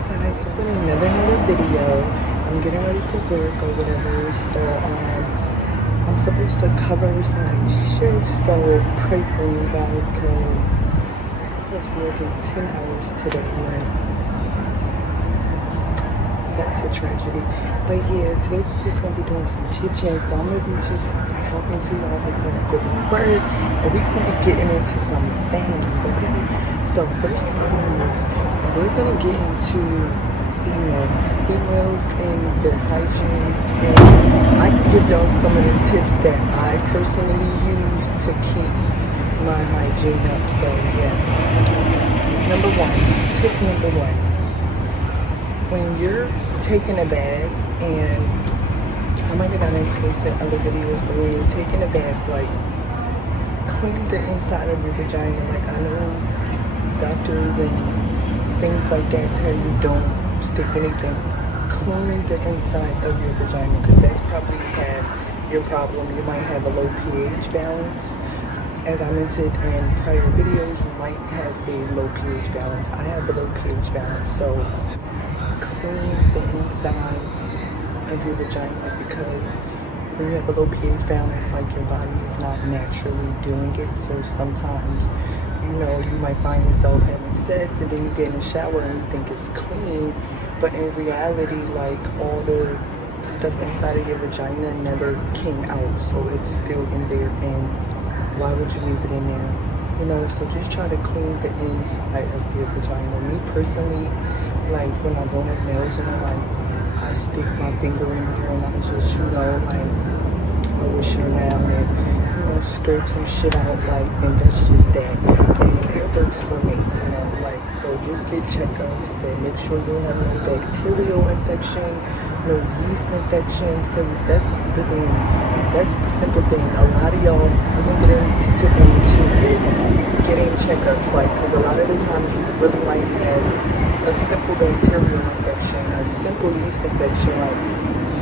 Hey guys, so with another video. I'm getting ready for work or whatever, so I'm supposed to cover some shifts, so pray for me guys, cause I'm supposed to be working 10 hours today, and that's a tragedy. But yeah, today we're just gonna be doing some chit chat, so I'm gonna be just talking to y'all before I go to work, and we're gonna be getting into some things, okay? So first and foremost, we're gonna get into females and their hygiene, and I can give y'all some of the tips that I personally use to keep my hygiene up. So yeah, tip number one, when you're taking a bath, and I might have gotten into this in other videos, but when you're taking a bath, like, clean the inside of your vagina. Like, I know doctors and things like that tell you don't stick anything. Clean the inside of your vagina, because that's probably your problem. You might have a low pH balance. As I mentioned in prior videos, you might have a low pH balance. I have a low pH balance, so clean the inside of your vagina, because when you have a low pH balance, like, your body is not naturally doing it. So sometimes, you might find yourself having sex and then you get in the shower and you think it's clean, but in reality, like, all the stuff inside of your vagina never came out, so it's still in there, and why would you leave it in there? So just try to clean the inside of your vagina. Me personally, like, when I don't have nails on, like, I stick my finger in there and I just, I wish it around and, scrape some shit out, like, and that's just that. And it works for me, like, so just get checkups and make sure you don't have no bacterial infections, no yeast infections, because that's the thing. That's the simple thing. A lot of y'all, we're gonna get into tip number 2, is getting checkups, like, because a lot of the times you really might have a simple bacterial infection, a simple yeast infection, like,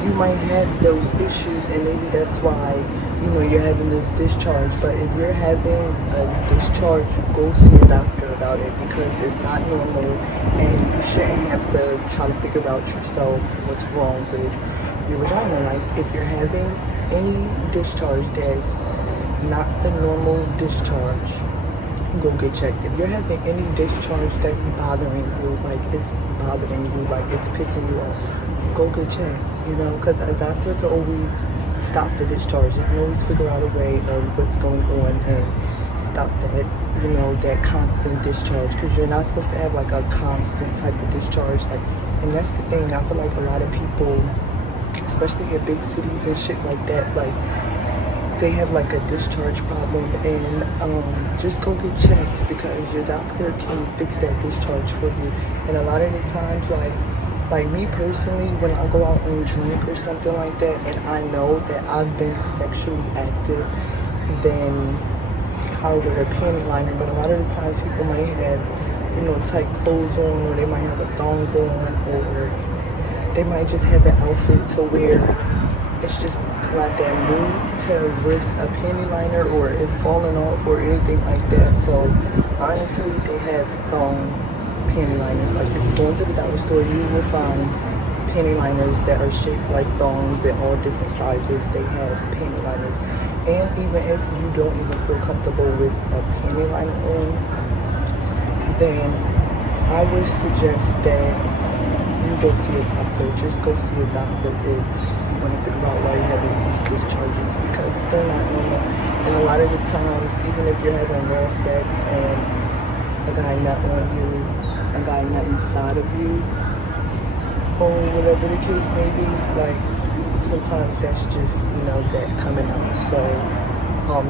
you might have those issues, and maybe that's why, you're having this discharge. But if you're having a discharge, go see a doctor about it, because it's not normal, and you shouldn't have to try to figure out yourself what's wrong with your vagina. Like, if you're having any discharge that's not the normal discharge, go get checked. If you're having any discharge that's bothering you, like, it's pissing you off, go get checked, because a doctor can always stop the discharge. You can always figure out a way of what's going on and stop that, that constant discharge, because you're not supposed to have, like, a constant type of discharge, like, and that's the thing. I feel like a lot of people, especially in big cities and shit like that, like, they have, like, a discharge problem, and just go get checked, because your doctor can fix that discharge for you. And a lot of the times, like me personally, when I go out and drink or something like that, and I know that I've been sexually active, then I'll wear a panty liner. But a lot of the times people might have, tight clothes on, or they might have a thong on, or they might just have an outfit to wear. It's just not that mood to risk a panty liner or it falling off or anything like that. So honestly, they have thong panty liners. Like, if you go into the dollar store, you will find panty liners that are shaped like thongs in all different sizes. They have panty liners. And even if you don't even feel comfortable with a panty liner on, then I would suggest that you go see a doctor. Just go see a doctor if you want to figure out why you're having these discharges, because they're not normal. And a lot of the times, even if you're having raw sex and a guy nut on you, a guy nut inside of you, or whatever the case may be, like, sometimes that's just, that coming out. So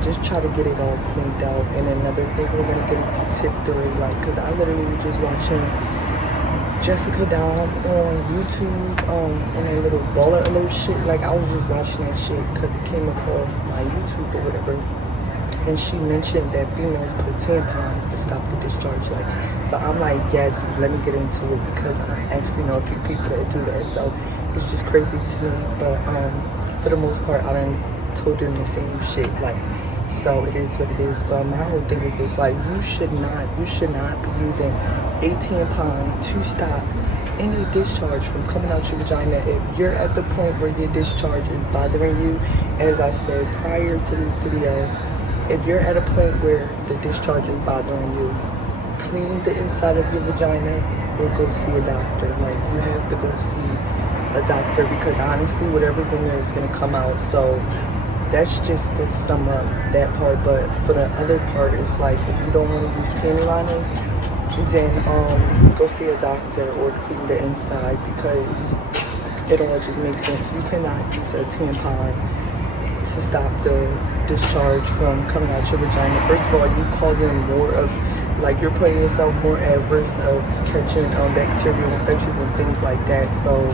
just try to get it all cleaned out. And another thing, we're gonna get into tip 3, like, because I literally was just watching Jessica Dahn on YouTube, and that little baller alert shit. Like, I was just watching that shit because it came across my YouTube or whatever, and she mentioned that females put tampons to stop the discharge. Like, so I'm like, yes, let me get into it, because I actually know a few people that do that. So it's just crazy to me, but for the most part, I done told them the same shit. Like, So it is what it is. But my whole thing is this, like, you should not be using a tampon to stop any discharge from coming out your vagina, if you're at the point where your discharge is bothering you, as I said prior to this video, if you're at a point where the discharge is bothering you, clean the inside of your vagina or go see a doctor. Like, you have to go see a doctor because honestly, whatever's in there is gonna come out. So that's just to sum up that part. But for the other part, it's like if you don't want to use panty liners, then go see a doctor or clean the inside because it all just makes sense. You cannot use a tampon to stop the discharge from coming out your vagina. First of all, you causing more of, like, you're putting yourself more at risk of catching bacterial infections and things like that. So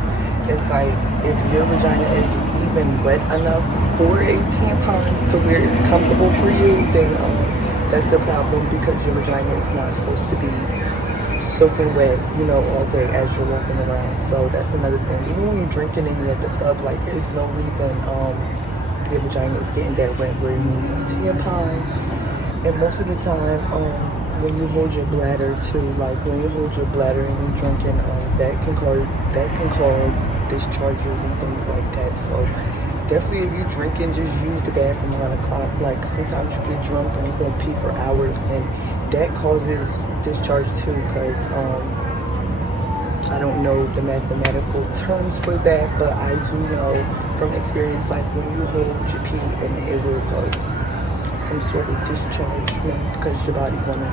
it's like, if your vagina is even wet enough for a tampon to where it's comfortable for you, then that's a problem because your vagina is not supposed to be soaking wet, you know, all day as you're walking around. So that's another thing. Even when you're drinking and you're at the club, like, there's no reason your vagina is getting that wet where you need a tampon. And most of the time, when you hold your bladder too, like when you hold your bladder and you're drinking, that can cause discharges and things like that. So definitely, if you're drinking, just use the bathroom around the clock. Like, sometimes you get drunk and you're gonna pee for hours, and that causes discharge too. Because I don't know the mathematical terms for that, but I do know from experience, like when you hold your pee and it will cause some sort of discharge, you know, because your body wanna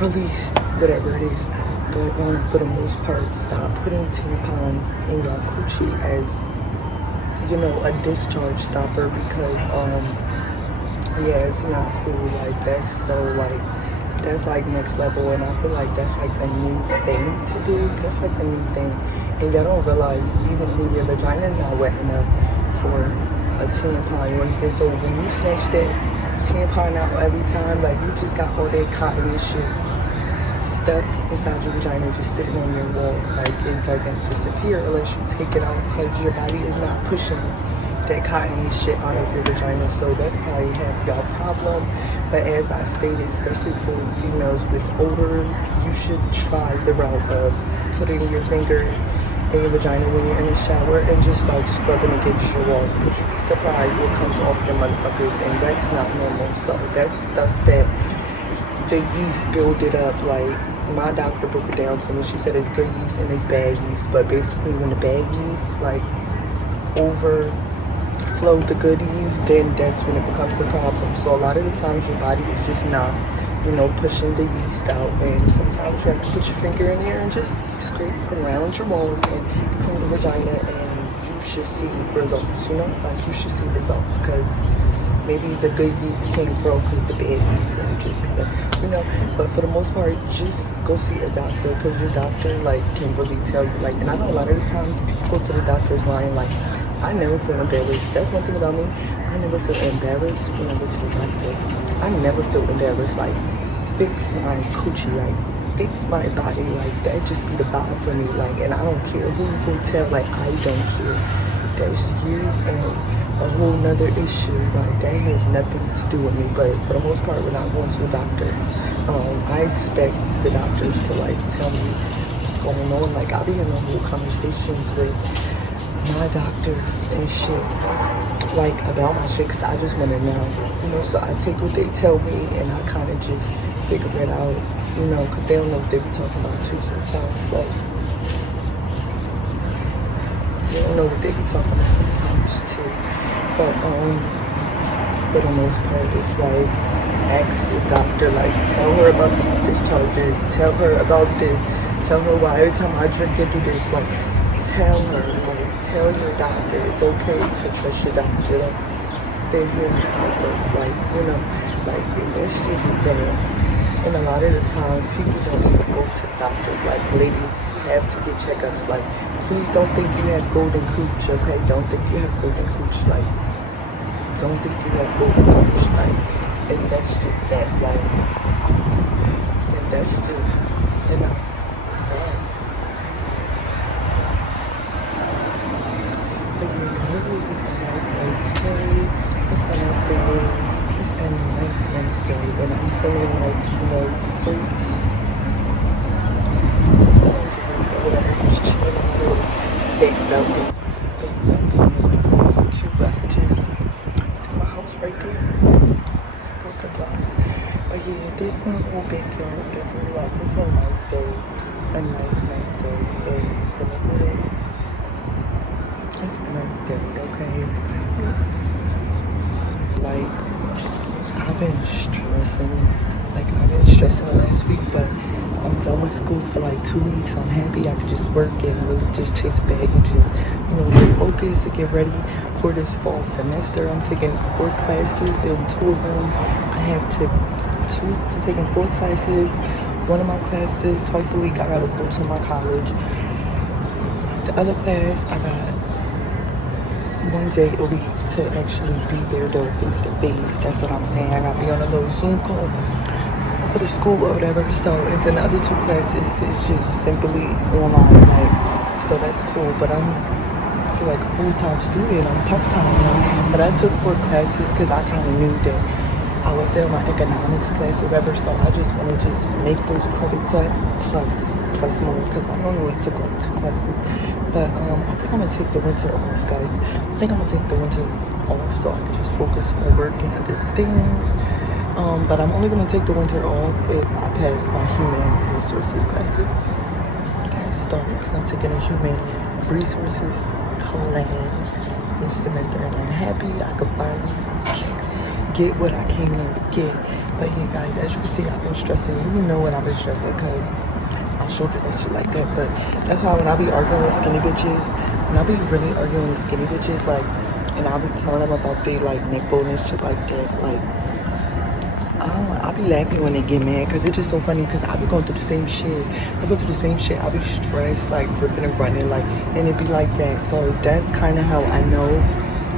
release whatever it is out. But for the most part, stop putting tampons in your coochie as, you know, a discharge stopper because yeah, it's not cool. Like, that's so, like, that's like next level, and I feel like that's like a new thing to do. That's like a new thing, and y'all don't realize even when your vagina is not wet enough for a tampon, you understand? So when you snatch that tampon out every time, like, you just got all that cotton and shit stuck inside your vagina, just sitting on your walls. Like, it doesn't disappear unless you take it out because your body is not pushing that cottony shit out of your vagina. So that's probably half y'all problem. But as I stated, especially for females with odors, you should try the route of putting your finger in your vagina when you're in the shower and just like scrubbing against your walls, because you'd be surprised what comes off your motherfuckers, and that's not normal. So that's stuff that the yeast build it up. Like, my doctor broke it down to me. She said it's good yeast and it's bad yeast, but basically when the bad yeast like overflow the good yeast, then that's when it becomes a problem. So a lot of the times your body is just not, you know, pushing the yeast out, and sometimes you have to put your finger in there and just scrape around your walls and clean the vagina, and you should see results, you know, like you should see results, because maybe the good yeast came from because the bad yeast, and just kind of, you know. But for the most part, just go see a doctor, because your doctor like can really tell you. Like, and I know a lot of the times people go to the doctor's lying. Like, I never feel embarrassed. That's one thing about me. I never feel embarrassed when I go to the doctor. I never feel embarrassed. Like, fix my coochie, like fix my body, like that just be the vibe for me. Like, and I don't care who you can tell, like, I don't care. That's you and a whole nother issue. Like, that has nothing to do with me. But for the most part, when I'm going to a doctor, I expect the doctors to like tell me what's going on. Like, I'll be in whole conversations with my doctors and shit, like about my shit, because I just want to know, you know. So I take what they tell me and I kind of just figure it out, you know, because they don't know what they be talking about too sometimes. Like, they don't know what they be talking about sometimes too. But for the most part, it's like, ask your doctor, like, tell her about these discharges, tell her about this, tell her why every time I drink it do this. Like, tell her, like, tell your doctor it's okay to trust your doctor. Like, they're here to help us, like, you know, like, and that's just that. And a lot of the times, people don't even go to doctors. Like, ladies, you have to get checkups. Like, please don't think you have golden cooch, okay? Don't think you have golden cooch. Like, don't think you have golden cooch. Like, and that's just that. Like, and that's just, you know, that. But yeah, hopefully it's a nice day. It's a nice day. It's a nice day, and I'm feeling like, you know, free, whatever. out there. It's cute. I can just see my house right there. Broken blocks. But yeah, this is my whole backyard. Every like it's a nice day. A nice day. It's a nice day, okay? Like, I've been stressing the last week, but I'm done with school for like 2 weeks. I'm happy I could just work and really just chase a bag and just, get focused and get ready for this fall semester. I'm taking 4 classes and 2 of them I'm taking 4 classes. One of my classes, twice a week, I gotta go to my college. The other class, I got one day a week to actually be there though, face to face. That's what I'm saying. I gotta be on a little Zoom call for the school or whatever. So, and then the other 2 classes is just simply online, like, so that's cool. But I feel like a full-time student. I'm part-time now. But I took 4 classes because I kind of knew that I would fail my economics class or whatever, so I just want to just make those credits up plus more, because I normally took like 2 classes. But I think I'm gonna take the winter off, guys. I think I'm gonna take the winter off so I can just focus on work and other things. But I'm only gonna take the winter off if I pass my human resources classes. I start because I'm taking a human resources class this semester, and I'm happy I could finally get what I came here to get. But yeah, guys, as you can see, I've been stressing. You know what I've been stressing, because my shoulders and shit like that. But that's why when I be arguing with skinny bitches, when I be really arguing with skinny bitches, like, and I'll be telling them about their like neck bone and shit like that, like, I be laughing when they get mad, because it's just so funny, because I be going through the same shit. I go through the same shit. I be stressed, like ripping and running, like, and it be like that. So that's kind of how I know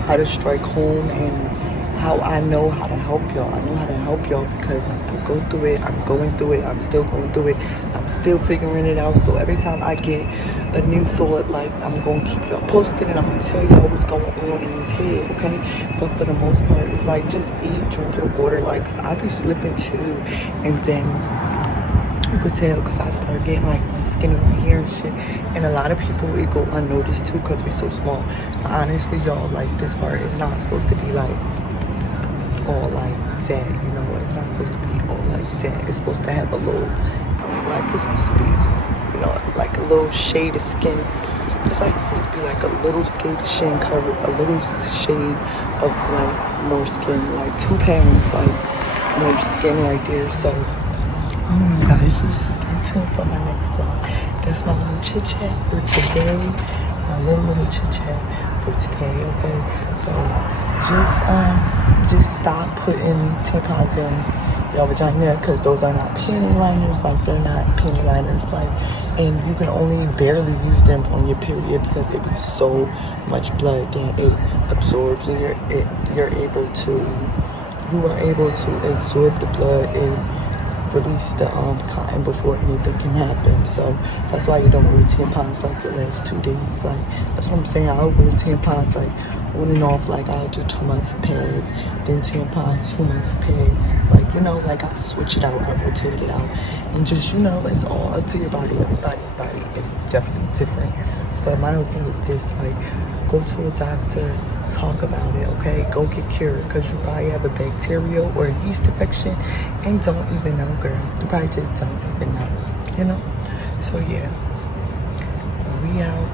how to strike home, and how I know how to help y'all. I know how to help y'all because I go through it. I'm going through it. I'm still going through it. I'm still figuring it out. So every time I get a new thought, like, I'm going to keep y'all posted and I'm going to tell y'all what's going on in his head, okay? But for the most part, it's like, just eat, drink your water. Like, 'cause I be slipping too. And then you could tell, because I started getting like my skin right here and shit. And a lot of people, it go unnoticed too because we so small. But honestly, y'all, like, this part is not supposed to be like all like that, it's not supposed to be all like that. It's supposed to have a little, like, it's supposed to be, like a little shade of skin. It's like supposed to be like a little shade of skin covered, a little shade of like more skin, like 2 pounds, like more skin right there. So, I don't know, guys, just stay tuned for my next vlog. That's my little chit chat for today. My little chit chat for today, okay? So, just stop putting tampons in your vagina, because those are not panty liners. Like, they're not panty liners, like, and you can only barely use them on your period because it be so much blood that it absorbs, and you are able to absorb the blood and release the cotton before anything can happen. So that's why you don't wear tampons like the last 2 days. Like, that's what I'm saying. I'll wear tampons like on and off. Like, I'll do 2 months of pads, then tampons, 2 months of pads. Like, like, I switch it out, I rotate it out, and just, it's all up to your body. Everybody's body is definitely different. But my whole thing is this, like, go to a doctor, talk about it, okay? Go get cured, because you probably have a bacterial or a yeast infection and don't even know, girl. You probably just don't even know, So yeah, we out.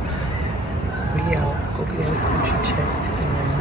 Go get his coochie checked, and